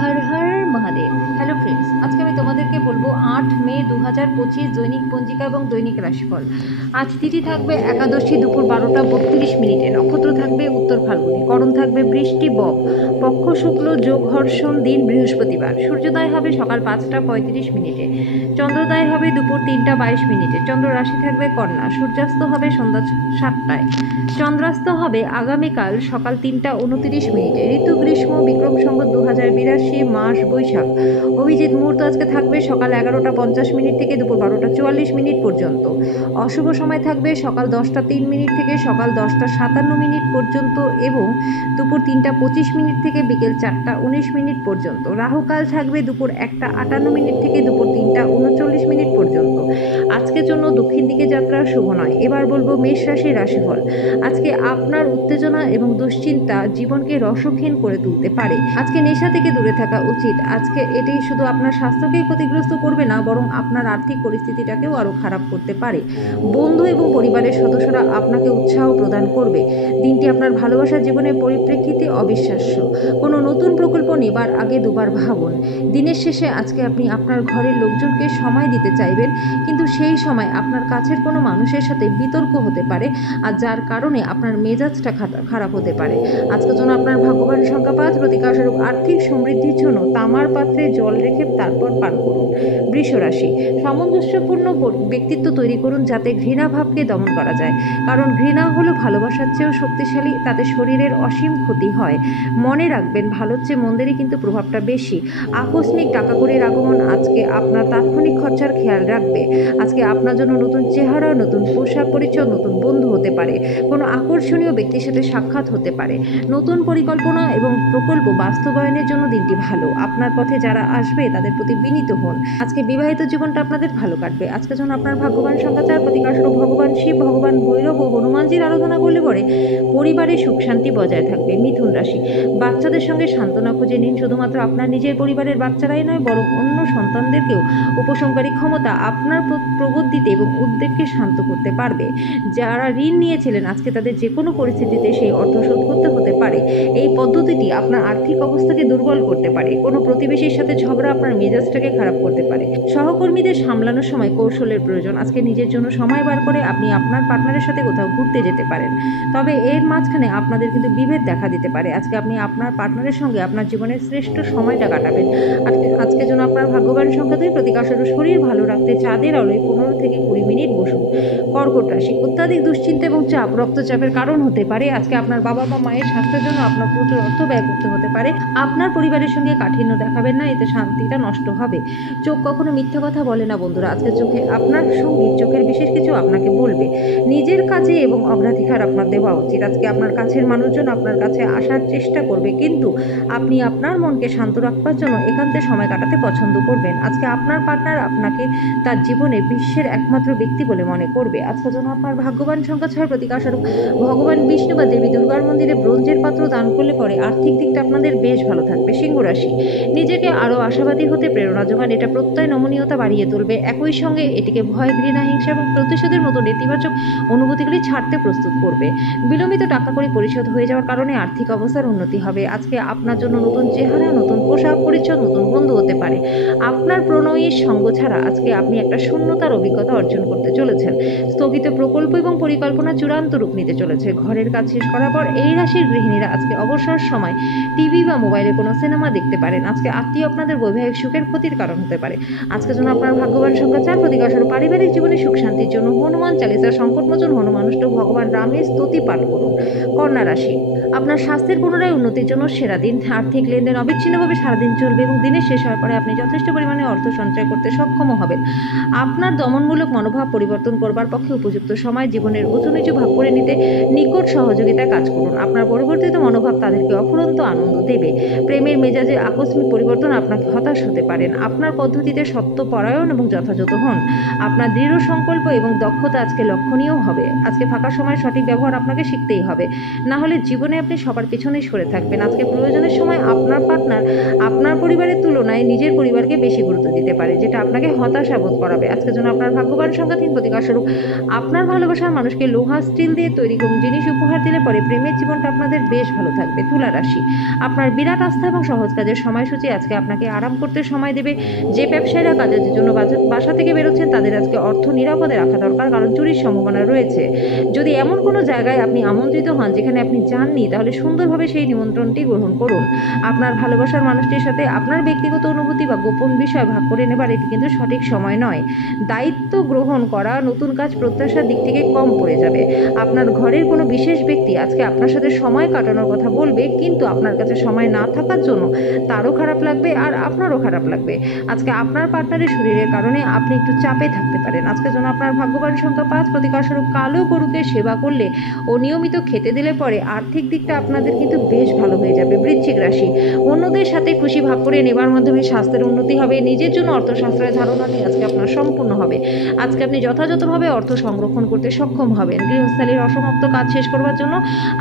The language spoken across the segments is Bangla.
হর হর মহাদেব। হ্যালো ফ্রেন্ডস, আজকে আমি তোমাদেরকে বলবো 8 মে 2025 দৈনিক পঞ্জিকা এবং দৈনিক রাশিফল। আজ তিথি থাকবে একাদশী দুপুর 12টা 32 মিনিটে, নক্ষত্র থাকবে উত্তর ফাল্গুনি, করণ থাকবে বৃষ্টি বক, পক্ষ শুক্ল যোগ হর্ষণ, দিন বৃহস্পতিবার, সূর্যোদয় হবে সকাল 5টা 35 মিনিটে, চন্দ্রোদয় হবে দুপুর 3টা 22 মিনিটে, চন্দ্র রাশি থাকবে কন্যা, সূর্যাস্ত হবে সন্ধ্যা 7টায়, চন্দ্রাস্ত হবে আগামীকাল সকাল 3টা 29 মিনিটে, ঋতু গ্রীষ্ম, বিক্রম সম্বত 2082, মাস বৈশাখ, অভিজিৎ মুহূর্ত আজকে থাকবে সকাল 11টা 50 মিনিট থেকে দুপুর 12টা 44 মিনিট পর্যন্ত, অশুভ সময় থাকবে সকাল 10টা 3 মিনিট থেকে সকাল 10টা 57 মিনিট পর্যন্ত এবং দুপুর 3টা 25 মিনিট থেকে বিকেল 4টা 19 মিনিট পর্যন্ত, রাহুকাল থাকবে দুপুর 1টা 58 মিনিট থেকে দুপুর 3টা 39 মিনিট পর্যন্ত। আজকের জন্য দক্ষিণ দিকে যাত্রা শুভ নয়। এবার বলবো মেষ রাশির রাশিফল। আজকে আপনার উত্তেজনা এবং দুশ্চিন্তা জীবনকে রসহীন করে তুলতে পারে। আজকে নেশা থেকে দূরে থাকা উচিত। আজকে এটি শুধু আপনার স্বাস্থ্যকেই ক্ষতিগ্রস্ত করবে না, বরং আপনার আর্থিক পরিস্থিতিটাকেও আরও খারাপ করতে পারে। বন্ধু এবং পরিবারের সদস্যরা আপনাকে উৎসাহ প্রদান করবে। দিনটি আপনার ভালোবাসার জীবনের পরিপ্রেক্ষিতে অবিশ্বাস্য। কোনো নতুন প্রকল্প নেবার আগে দুবার ভাবুন। দিনের শেষে আজকে আপনি আপনার ঘরের লোকজনকে সময় দিতে চাইবেন, কিন্তু সেই সময় আপনার কাছের কোনো মানুষের সাথে বিতর্ক হতে পারে, আর যার কারণে আপনার মেজাজটা খারাপ হতে পারে। আজকের জন্য আপনার ভাগ্যবান সংখ্যা 5, প্রতিকারস্বরূপ আর্থিক সমৃদ্ধির জন্য তামার পাত্রে জল রেখে তারপর পান করুন। বৃষ রাশি, সামঞ্জস্যপূর্ণ ব্যক্তিত্ব তৈরি করুন যাতে ঘৃণা ভাবকে দমন করা যায়, কারণ ঘৃণা হলো ভালোবাসার চেয়েও শক্তিশালী, তাতে শরীরের অসীম ক্ষতি হয়। মনে রাখবেন, ভালোর চেয়ে মন্দেরই কিন্তু প্রভাবটা বেশি। আকস্মিক টাকা কড়ির আগমন আজকে আপনার তাৎক্ষণিক খরচার খেয়াল রাখবে। আজকে আপনার জন্য নতুন চেহারা, নতুন পোশাক পরিচ্ছদ, নতুন বন্ধু হতে পারে। কোনো আকর্ষণীয় ব্যক্তির সাথে সাক্ষাৎ হতে পারে। নতুন পরিকল্পনা এবং প্রকল্প বাস্তবায়নের জন্য দিনটি ভালো। আপনার পথে যারা আসবে তাদের প্রতি বিনীত হন। আজকে বিবাহিত জীবনটা আপনাদের ভালো কাটবে। আজকের জন্য আপনার ভাগ্যবান সংখ্যা 4, প্রতিকারস্বরূপ ভগবান শিব, ভগবান ভৈরব ও হনুমানজির আরাধনা করলে পরে পরিবারে সুখ শান্তি বজায় থাকবে। মিথুন রাশি, বাচ্চাদের সঙ্গে সান্ত্বনা খুঁজে নিন। শুধুমাত্র আপনার নিজের পরিবারের বাচ্চারাই নয়, বরং অন্য সন্তানদেরকেও উপশমকারী ক্ষমতা আপনার প্রবোধ দিতে এবং উদ্বেগকে শান্ত করতে পারবে। যারা ঋণ নিয়েছিলেন আজকে তাদের যে কোনো পরিস্থিতিতে সেই অর্থ শোধ করতে হতে পারে। এই পদ্ধতিটি আপনার আর্থিক অবস্থাকে দুর্বল করতে পারে। কোনো প্রতিবেশীর সাথে ঝগড়া আপনার মেজাজটাকে খারাপ করতে পারে। সহকর্মীদের সামলানোর সময় কৌশলের প্রয়োজন। আজকে নিজের জন্য সময় বার করে আপনি আপনার পার্টনারের সাথে কোথাও ঘুরতে যেতে পারেন, তবে এর মাঝখানে আপনাদের কিন্তু বিভেদ দেখা দিতে পারে। আজকে আপনি আপনার পার্টনারের সঙ্গে আপনার জীবনের শ্রেষ্ঠ সময়টা কাটাবেন। আজকের জন্য আপনার ভাগ্যবান সংখ্যা 2, প্রতিকারস্বরূপ শরীর ভালো রাখতে চাঁদের আলোয় 15 থেকে 20 মিনিট বসুন। কর্কট রাশি, অত্যাধিক দুশ্চিন্তা এবং চাপ রক্তচাপের কারণ হতে পারে। আজকে আপনার বাবা বা মায়ের স্বাস্থ্যের জন্য আপনার প্রচুর অর্থ ব্যয় করতে হতে পারে। আপনার পরিবারের সঙ্গে কাঠিন্য দেখাবেন না, এতে শান্তিটা নষ্ট হবে। চোখ কখনো মিথ্যা কথা বলে না বন্ধুরা। আজকে চোখে আপনার সঙ্গীত চোখের বিশেষ কিছু আপনাকে বলবে। নিজের কাজে এবং অগ্রাধিকার আপনার দেওয়া উচিত। আজকে আপনার কাছের মানুষজন আপনার কাছে আসার চেষ্টা করবে, কিন্তু আপনি আপনার মনকে শান্ত রাখবার জন্য একান্তে সময় কাটাতে পছন্দ করবেন। আজকে আপনার পার্টনার আপনাকে তার জীবনে বিশ্বের একমাত্র ব্যক্তি বলে মনে করবে। আজকের জন্য আপনার ভাগ্যবান সংখ্যা 6, প্রতিকারস্বরূপ ভগবান বিষ্ণু বা দেবী দুর্গার মন্দিরে ব্রোঞ্জের পাত্র দান করলে পরে আর্থিক দিকটা আপনাদের বেশ ভালো থাকবে। সিংহ রাশি, নিজেকে আরও আশাবাদী হতে প্রেরণা যোগান। এটা প্রত্যয় নমনীয়তা বাড়িয়ে তুলবে। একই সঙ্গে এটিকে ভয়, ঘৃণা, হিংসা এবং প্রতিশোধের মতো নেতিবাচক অনুভূতিগুলি ছাড়তে প্রস্তুত করবে। বিলম্বিত টাকা কড়ি পরিশোধ হয়ে যাওয়ার কারণে আর্থিক অবস্থার উন্নতি হবে। আজকে আপনার জন্য নতুন চেহারা, নতুন পোশাক পরিচ্ছদ, নতুন বন্ধু হতে পারে। আপনার প্রণয়ীর সঙ্গ ছাড়া আজকে আপনি একটা শূন্যতার অভিজ্ঞতা অর্জন করতে চলেছেন। স্থগিত প্রকল্প এবং পরিকল্পনা চূড়ান্ত রূপ নিতে চলেছে। ঘরের কাজ শেষ করার পর এই রাশির গৃহিণীরা আজকে অবসর সময় টিভি বা মোবাইলে কোনো সিনেমা দেখতে পারেন। আজকে আত্মীয় আপনাদের বৈবাহিক সুখের ক্ষতির কারণ হতে পারে। আজকের জন্য আপনার ভাগ্যবান সংখ্যা 4, প্রতিকারস্বরূপ পারিবারিক জীবনে সুখ শান্তির জন্য হনুমান চালিসা, সংকটমোচন হনুমানুষ্টক, ভগবান রামের স্তুতি পাঠ করুন। কন্যা রাশি, আপনার স্বাস্থ্যের পুনরায় উন্নতির জন্য সেরা দিন। আর্থিক লেনদেন অবিচ্ছিন্নভাবে সারাদিন চলবে এবং দিনের শেষ হওয়ার পরে আপনি যথেষ্ট পরিমাণে অর্থ সঞ্চয় করতে সক্ষম হবেন। আপনার দমনমূলক মনোভাব পরিবর্তন করবার পক্ষে উপযুক্ত সময়। জীবনের উঁচু নিচু ভাগ করে নিতে নিকট সহযোগিতায় কাজ করুন। আপনার পরিবর্তিত মনোভাব তাদেরকে অফুরন্ত আনন্দ দেবে। প্রেমের মেজাজে আকস্মিক পরিবর্তন আপনাকে হতাশ হতে পারেন। আপনার পদ্ধতিতে সত্যপরায়ণ এবং যথাযথ হন। আপনার দৃঢ় সংকল্প এবং দক্ষতা আজকে লক্ষণীয় হবে। আজকে ফাঁকা সময় সঠিক ব্যবহার আপনাকে শিখতেই হবে, না হলে জীবনে আপনি সবার পিছনেই সরে থাকবেন। আজকে প্রয়োজনের সময় আপনার পার্টনার আপনার পরিবারের তুলনায় নিজের পরিবারকে বেশি গুরুত্ব দিতে পারে, যেটা আপনাকে হতাশা বোধ করাবে। আজকের জন্য আপনার ভাগ্যবান সংখ্যা 3, প্রতিকার স্বরূপ আপনার ভালোবাসার মানুষকে লোহা স্টিল দিয়ে তৈরি কোনো জিনিস উপহার দিলে পরে প্রেমের জীবনটা আপনাদের বেশ ভালো থাকবে। তুলা রাশি, আপনার বিরাট আস্থা এবং সহজ কাজের সময়সূচি আজকে আপনাকে আরাম করতে সময় দেবে। যে ব্যবসায়ীরা কাজের জন্য বাসা থেকে বেরোচ্ছেন তাদের আজকে অর্থ নিরাপদে রাখা দরকার, কারণ চুরির সম্ভাবনা রয়েছে। যদি এমন কোনো জায়গায় আপনি আমন্ত্রিত হন যেখানে আপনি যাননি, তাহলে সুন্দরভাবে সেই নিমন্ত্রণটি গ্রহণ করুন। আপনার ভালোবাসার মানুষটির সাথে আপনার ব্যক্তিগত অনুভূতি বা গোপন বিষয় ভাগ করে নেবার এটি কিন্তু সঠিক সময় নয়। দায়িত্ব গ্রহণ করা, নতুন কাজ প্রত্যাশার দিক থেকে কম পড়ে যাবে। আপনার ঘরের কোনো বিশেষ ব্যক্তি আজকে আপনার সাথে সময় কাটানোর কথা বলবে, কিন্তু আপনার কাছে সময় না থাকার জন্য তারও খারাপ লাগবে আর আপনারও খারাপ লাগবে। আজকে আপনার পার্টনারের শরীরের কারণে আপনি একটু চাপে থাকতে পারেন। আজকের জন্য আপনার ভাগ্যবান সংখ্যা 5, প্রতিকার স্বরূপ কালো গরুকে সেবা করলে ও নিয়মিত খেতে দিলে পরে আর্থিক দিকটা আপনাদের কিন্তু বেশ ভালো হয়ে যাবে। বৃশ্চিক রাশি, অন্যদের সাথে খুশি ভাগ করে নেবার মাধ্যমে স্বাস্থ্যের উন্নতি হবে। নিজের জন্য অর্থশাস্ত্রের ধারণাটি আজকে আপনার সম্পূর্ণ হবে। আজকে আপনি যথাযথভাবে অর্থ সংরক্ষণ করতে সক্ষম হবেন। গৃহস্থালীর অসমাপ্ত কাজ শেষ করবার জন্য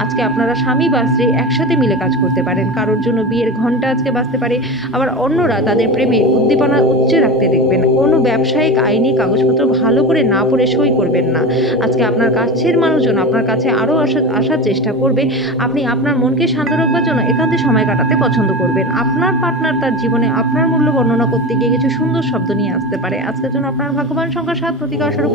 আজকে আপনারা স্বামী বা স্ত্রী একসাথে মিলে কাজ করতে পারেন। কারোর জন্য বিয়ের ঘন্টা আজকে বাজতে পারে, আবার অন্যরা তাদের প্রেমে উদ্দীপনা উচ্চে রাখতে দেখবেন। কোনো ব্যবসায়িক আইনি কাগজপত্র ভালো করে না পড়ে সই করবেন না। আজকে আপনার কাছের মানুষজন আপনার কাছে আরও আসার চেষ্টা করবে। আপনি আপনার মনকে শান্ত রাখবার জন্য একান্তে সময় কাটাতে পছন্দ করবেন। আপনার পার্টনার তার জীবনে আপনার মূল্য বর্ণনা করতে গিয়ে কিছু সুন্দর শব্দ নিয়ে আসতে পারে। আজকের জন্য আপনার ভাগ্যবান সংখ্যা 7, প্রতিকার স্বরূপ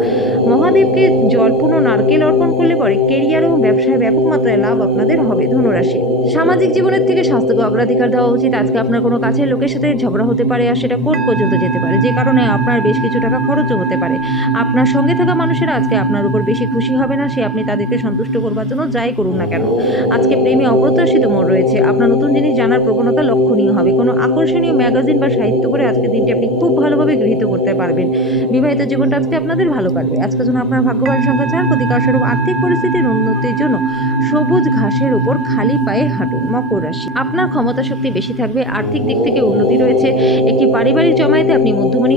মহাদেবকে জলপূর্ণ নারকেল অর্পণ করলে পরে কেরিয়ার এবং ব্যবসায় ব্যাপক মাত্রায় লাভ আপনাদের হবে। ধনুরাশি, সামাজিক জীবনের থেকে স্বাস্থ্যকে অগ্রাধিকার দেওয়া উচিত। আজকে আপনার কোনো কাছের লোকের সাথে ঝগড়া হতে পারে আর সেটা কোর্ট পর্যন্ত যেতে পারে, যে কারণে আপনার বেশ কিছু টাকা খরচও হতে পারে। আপনার সঙ্গে থাকা মানুষেরা আজকে আপনার উপর বেশি খুশি হবে না, সে আপনি তাদেরকে সন্তুষ্ট করবার জন্য যাই করুন না কেন। আজকে প্রেমে অপ্রত্যাশিত মোড় রয়েছে। আপনার নতুন জিনিস জানার প্রবণতা লক্ষণীয় হবে। কোনো আকর্ষণীয় ম্যাগাজিন বা সাহিত্য করে আজকে দিনটি আপনি খুব ভালোভাবে গৃহীত করতে পারবেন। বিবাহিত জীবনটা আজকে আপনাদের ভালো কাটবে। আজকের জন্য আপনার ভাগ্যবান সংখ্যা 4, প্রতিকার স্বরূপ আর্থিক পরিস্থিতির উন্নতির জন্য সবুজ ঘাসের উপর খালি পায়ে হাঁটুন। মকর রাশি, আপনার ক্ষমতা শক্তি বেশি থাকবে, আর্থিক দিক থেকে উন্নতি রয়েছে। একটি পারিবারিক জমায়েতে আপনি মধ্যমণি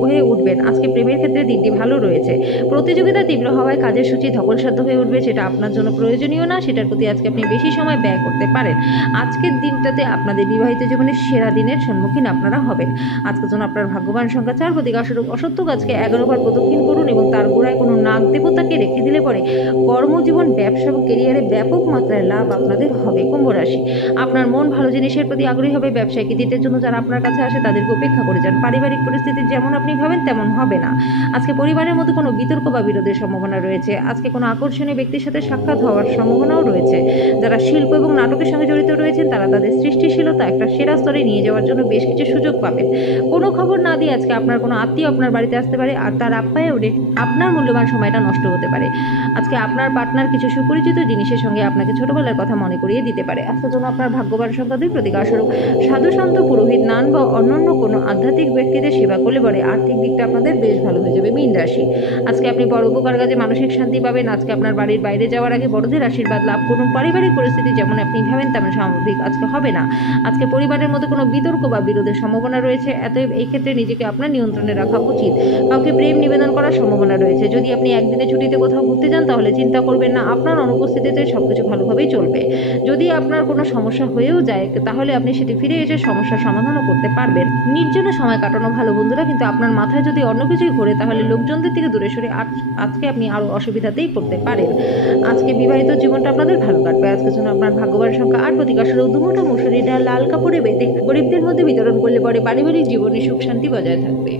হয়ে উঠবেন। আজকে প্রেমের ক্ষেত্রে দিনটি ভালো রয়েছে। প্রতিযোগিতা তীব্র হওয়ায় কাজের সূচি ধকলসাধ্য হয়ে উঠবে, যেটা আপনার জন্য প্রয়োজনীয় না, সেটার প্রতি আজকে আপনি বেশি সময় ব্যয় করতে পারেন। আজকের দিনটাতে আপনাদের বিবাহিত জীবনের সেরা দিনের সম্মুখীন আপনারা হবেন। আজকের জন্য আপনার ভাগ্যবান সংখ্যা 4, প্রতিকার স্বরূপ অসত্য গাছকে 11 বার প্রদক্ষিণ করুন এবং তার গোড়ায় কোনো নাগ দেবতাকে রেখে দিলে পরে কর্মজীবন, ব্যবসা এবং কেরিয়ারে ব্যাপক মাত্রায় লাভ আপনাদের হবে। কুম্ভ রাশি, আপনার মন ভালো জিনিসের প্রতি আগ্রহী হবে। ব্যবসায়িক কৃতিত্বের জন্য যারা আপনার কাছে আসে তাদেরকে উপেক্ষা করে যান। পারিবারিক পরিস্থিতি যেমন আপনি ভাবেন তেমন হবে না। আজকে পরিবারের মধ্যে কোনো বিতর্ক বা বিরোধের সম্ভাবনা রয়েছে। আজকে কোনো আকর্ষণীয় ব্যক্তির সাথে সাক্ষাৎ হওয়ার সম্ভাবনাও রয়েছে। যারা শিল্প এবং নাটকের সঙ্গে জড়িত রয়েছেন তারা তাদের সৃষ্টিশীলতা একটা সেরা স্তরে নিয়ে যাওয়ার জন্য বেশ কিছু সুযোগ পাবেন। কোনো খবর না দিয়ে আজকে আপনার কোনো আত্মীয় আপনার বাড়িতে আসতে পারে আর তার আপ্যায়নে আপনার মূল্যবান সময়টা নষ্ট হতে পারে। আজকে আপনার পার্টনার কিছু সুপরিচিত জিনিসের সঙ্গে আপনাকে ছোটবেলার কথা মনে করিয়ে দিতে পারে। আজকের জন্য আপনার ভাগ্যবান সংখ্যা 2, প্রতিকার স্বরূপ সাধু সন্ত পুরোহিত নান বা অন্যান্য কোনো আধ্যাত্মিক ব্যক্তিদের সেবা করলে পরে আর্থিক দিকটা আপনাদের বেশ ভালো হয়ে যাবে। মীন রাশি, আজকে আপনি বড় উপকার কাজে মানসিক শান্তি পাবেন। আজকে আপনার বাড়ির বাইরে যাওয়ার আগে বড়দের আশীর্বাদ লাভ করুন। পারিবারিক পরিস্থিতি যেমন আপনি ভাবেন তেমন স্বাভাবিক আজকে হবে না। আজকে পরিবারের মধ্যে কোনো বিতর্ক বা বিরোধের সম্ভাবনা রয়েছে, অতএব এই ক্ষেত্রে নিজেকে আপনার নিয়ন্ত্রণে রাখা উচিত। কাউকে প্রেম নিবেদন করার সম্ভাবনা রয়েছে। যদি আপনি একদিনে ছুটিতে কোথাও ঘুরতে যান তাহলে চিন্তা করবেন না, আপনার অনুপস্থিতিতে সবকিছু ভালোভাবেই চলবে। যদি আপনার কোনো সমস্যা হয়েও যায় তাহলে আপনি সেটি ফিরে এসে সমস্যার সমাধানও করতে পারবেন। নির্জনে সময় কাটানো ভালো বন্ধুরা, কিন্তু আপনার মাথায় যদি অন্য কিছুই ঘোরে তাহলে লোকজনদের থেকে দূরে সরে আজকে আপনি আরও অসুবিধাতেই পড়তে পারেন। আজকে বিবাহিত জীবনটা আপনাদের ভালো কাটবে। আজকের জন্য আপনার ভাগ্যবান সংখ্যা 8, প্রতিকার স্বরূপ দুমুঠো মুসুরি ডাল লাল কাপড়ে বেঁধে গরিবদের মধ্যে বিতরণ করলে পরে পারিবারিক জীবনে সুখ শান্তি বজায় থাকবে।